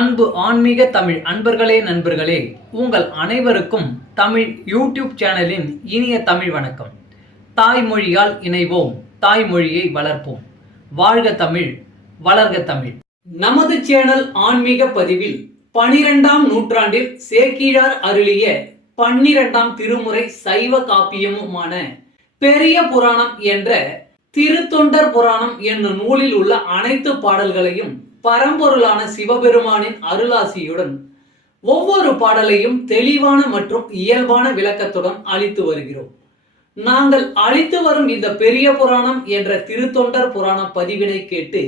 அன்பு ஆன்மீக தமிழ் அன்பர்களே நண்பர்களே, உங்கள் அனைவருக்கும் தமிழ் யூடியூப் சேனலின் இனிய தமிழ் வணக்கம். தாய்மொழியால் இணைவோம், தாய்மொழியை வளர்ப்போம். வாழ்க தமிழ், வளர்க தமிழ். நமது சேனல் ஆன்மீக பதிவில் 12ஆம் நூற்றாண்டில் சேக்கிழார் அருளிய 12ஆம் திருமுறை சைவ காப்பியமுமான பெரிய புராணம் என்ற திருத்தொண்டர் புராணம் என்னும் நூலில் உள்ள அனைத்து பாடல்களையும் பரம்பொருளான சிவபெருமானின் அருளாசியுடன் ஒவ்வொரு பாடலையும் தெளிவான மற்றும் இயல்பான விளக்கத்துடன் அளித்து வருகிறோம். நாங்கள் அளித்து வரும் இந்த பெரிய புராணம் என்ற திருத்தொண்டர் புராணம் பதிவினை கேட்டு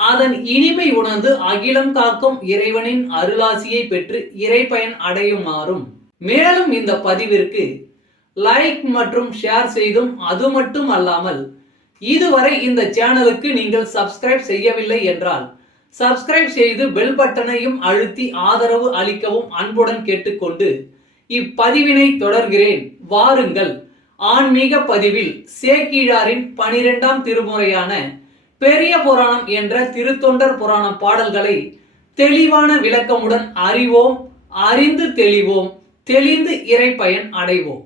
அதன் இனிமை உணர்ந்து அகிலம் காக்கும் இறைவனின் அருளாசியை பெற்று இறைப்பயன் அடையுமாறும், மேலும் இந்த பதிவிற்கு லைக் மற்றும் ஷேர் செய்தும், அது மட்டும் அல்லாமல் இதுவரை இந்த சேனலுக்கு நீங்கள் சப்ஸ்கிரைப் செய்யவில்லை என்றால் சப்ஸ்கிரைப் செய்து பெல் பட்டனையும் அழுத்தி ஆதரவு அளிக்கவும் அன்புடன் கேட்டுக்கொண்டு இப்பதிவினை தொடர்கிறேன். வாருங்கள், ஆன்மீக பதிவில் சேக்கிழாரின் 12ஆம் திருமுறையான பெரிய புராணம் என்ற திருத்தொண்டர் புராணம் பாடல்களை தெளிவான விளக்கமுடன் அறிவோம், அறிந்து தெளிவோம், தெளிந்து இறைப்பயன் அடைவோம்.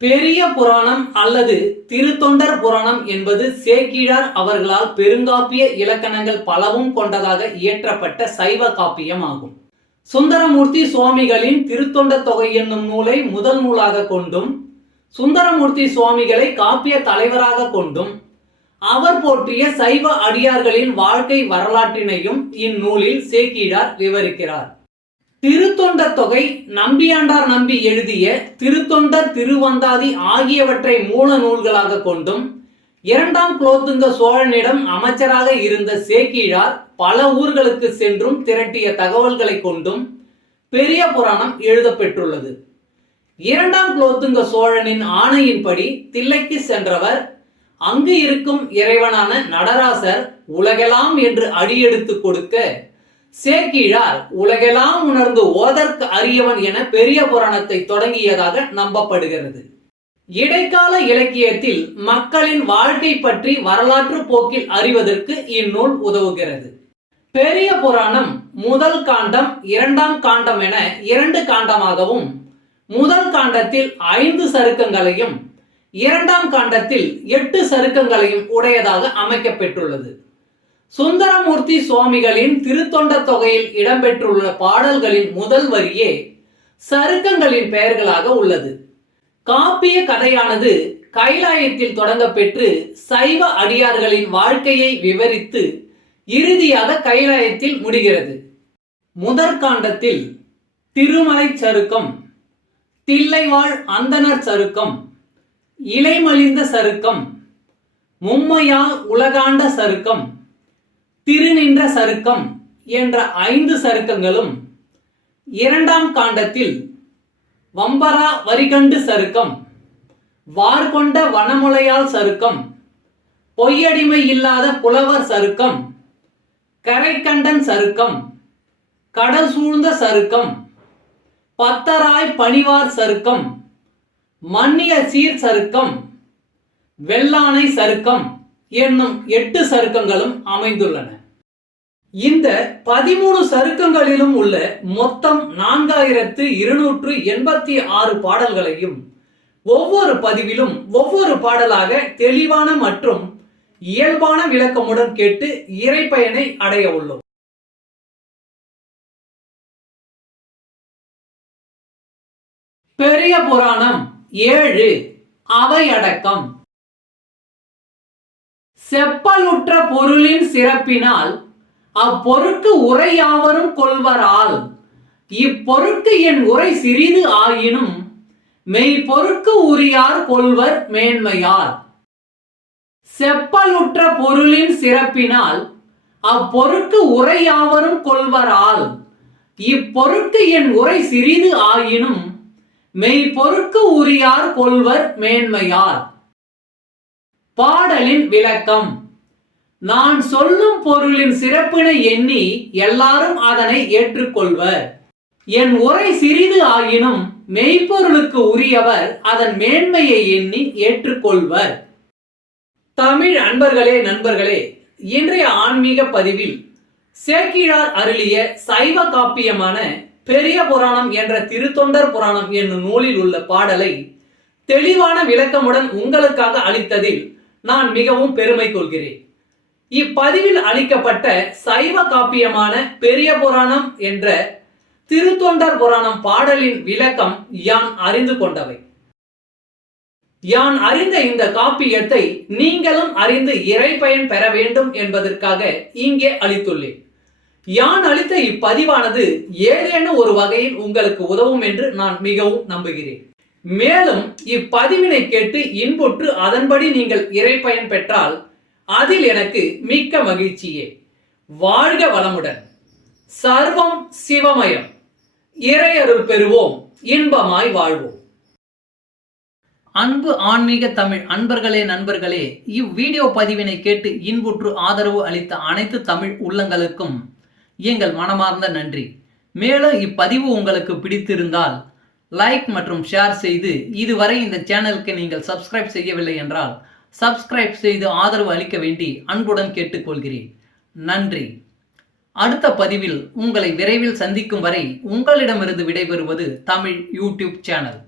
பெரிய புராணம் அல்லது திருத்தொண்டர் புராணம் என்பது சேக்கிழார் அவர்களால் பெருங்காப்பிய இலக்கணங்கள் பலவும் கொண்டதாக இயற்றப்பட்ட சைவ காப்பியம் ஆகும். சுந்தரமூர்த்தி சுவாமிகளின் திருத்தொண்ட தொகை என்னும் நூலை முதல் நூலாக கொண்டும், சுந்தரமூர்த்தி சுவாமிகளை காப்பிய தலைவராக கொண்டும், அவர் போற்றிய சைவ அடியார்களின் வாழ்க்கை வரலாற்றினையும் இந்நூலில் சேக்கிழார் விவரிக்கிறார். திருத்தொண்ட தொகை நம்பியாண்டார் நம்பி எழுதிய திருத்தொண்டர் திருவந்தாதி ஆகியவற்றை மூல நூல்களாக கொண்டும், 2ஆம் குலோத்துங்க சோழனிடம் அமைச்சராக இருந்த சேக்கிழார் பல ஊர்களுக்கு சென்றும் திரட்டிய தகவல்களை கொண்டும் பெரிய புராணம் எழுதப்பெற்றுள்ளது. 2ஆம் குலோத்துங்க சோழனின் ஆணையின்படி தில்லைக்கு சென்றவர் அங்கு இருக்கும் இறைவனான நடராசர் உலகெல்லாம் என்று அடியெடுத்து கொடுக்க சேக்கிழார் உலகெல்லாம் உணர்ந்து ஓதற்கு அரியவன் என பெரிய புராணத்தை தொடங்கியதாக நம்பப்படுகிறது. இடைக்கால இலக்கியத்தில் மக்களின் வாழ்க்கை பற்றி வரலாற்று போக்கில் அறிவதற்கு இந்நூல் உதவுகிறது. பெரிய புராணம் முதல் காண்டம், 2ஆம் காண்டம் என 2 காண்டமாகவும், முதல் காண்டத்தில் 5 சருக்கங்களையும் 2ஆம் காண்டத்தில் 8 சருக்கங்களையும் உடையதாக அமைக்கப்பெற்றுள்ளது. சுந்தரமூர்த்தி சுவாமிகளின் திருத்தொண்ட தொகையில் இடம்பெற்றுள்ள பாடல்களின் முதல் வரியே சருக்கங்களின் பெயர்களாக உள்ளது. காப்பிய கதையானது கைலாயத்தில் தொடங்க பெற்று சைவ அடியார்களின் வாழ்க்கையை விவரித்து இறுதியாக கைலாயத்தில் முடிகிறது. முதற்காண்டத்தில் திருமலை சருக்கம், தில்லைவாழ் அந்தனர் சருக்கம், இலைமலிந்த சருக்கம், மும்மையால் உலகாண்ட சருக்கம், திருநின்ற சருக்கம் என்ற 5 சருக்கங்களும், 2ஆம் காண்டத்தில் வம்பரா வரிகண்டு சருக்கம், வார்கொண்ட வனமுலையால் சருக்கம், பொய்யடிமை இல்லாத புலவர் சருக்கம், கரைக்கண்டன் சருக்கம், கடல் சூழ்ந்த சருக்கம், பத்தராய் பணிவார் சருக்கம், மன்னிய சீர் சருக்கம், வெள்ளானை சருக்கம் என்னும் 8 சருக்கங்களும் அமைந்துள்ளன. இந்த 13 சருக்கங்களிலும் உள்ள மொத்தம் 4286 பாடல்களையும் ஒவ்வொரு பதிவிலும் ஒவ்வொரு பாடலாக தெளிவான மற்றும் இயல்பான விளக்கமுடன் கேட்டு இறைப்பயனை அடைய உள்ளோம். பெரிய புராணம் 7 அவையடக்கம். செப்பலுற்ற பொருளின் சிறப்பினால் அப்பொருட்கு உரை யாவரும் கொள்வரால், இப்பொருட்கு என் உரை சிறிது ஆயினும் மெய்ப்பொருட்கு உரியார் கொள்வர் மேன்மையால். செப்பலுற்ற பொருளின் சிறப்பினால் அப்பொருட்கு உரை யாவரும் கொள்வரால், இப்பொருட்கு என் உரை சிறிது ஆயினும் மெய்ப்பொருட்கு உரியார் கொள்வர் மேன்மையால். பாடலின் விளக்கம். நான் சொல்லும் பொருளின் சிறப்பினை எண்ணி எல்லாரும் அதனை ஏற்றுக்கொள்வர். என் உரை சிறிது ஆயினும் மெய்ப்பொருளுக்கு உரியவர் அதன் மேன்மையை எண்ணி ஏற்றுக்கொள்வர். தமிழ் அன்பர்களே நண்பர்களே, இன்றைய ஆன்மீக பதிவில் சேக்கிழார் அருளிய சைவ காப்பியமான பெரிய புராணம் என்ற திருத்தொண்டர் புராணம் என்னும் நூலில் உள்ள பாடலை தெளிவான விளக்கமுடன் உங்களுக்காக அளித்ததில் நான் மிகவும் பெருமை கொள்கிறேன். இப்பதிவில் அளிக்கப்பட்ட சைவ காப்பியமான பெரிய புராணம் என்ற திருத்தொண்டர் புராணம் பாடலின் விளக்கம் யான் அறிந்து கொண்டவை. யான் அறிந்த இந்த காப்பியத்தை நீங்களும் அறிந்து இறைப்பயன் பெற வேண்டும் என்பதற்காக இங்கே அளித்துள்ளேன். யான் அளித்த இப்பதிவானது ஏதேனும் ஒரு வகையில் உங்களுக்கு உதவும் என்று நான் மிகவும் நம்புகிறேன். மேலும் இப்பதிவினை கேட்டு இன்புற்று அதன்படி நீங்கள் இறைப்பயன் பெற்றால் அதில் எனக்கு மிக்க மகிழ்ச்சியே. வாழ்க வளமுடன். சர்வம் சிவமயம். இறையருள் பெறுவோம், இன்பமாய் வாழ்வோம். அன்பு ஆன்மீக தமிழ் அன்பர்களே, நண்பர்களே, இவ்வீடியோ பதிவினை கேட்டு இன்புற்று ஆதரவு அளித்த அனைத்து தமிழ் உள்ளங்களுக்கும் எங்கள் மனமார்ந்த நன்றி. மேலும் இப்பதிவு உங்களுக்கு பிடித்திருந்தால் லைக் மற்றும் ஷேர் செய்து, இதுவரை இந்த சேனலுக்கு நீங்கள் சப்ஸ்கிரைப் செய்யவில்லை என்றால் சப்ஸ்கிரைப் செய்து ஆதரவு அளிக்க வேண்டி அன்புடன் கேட்டுக்கொள்கிறேன். நன்றி. அடுத்த பதிவில் உங்களை விரைவில் சந்திக்கும் வரை உங்களிடமிருந்து விடைபெறுவது தமிழ் யூடியூப் சேனல்.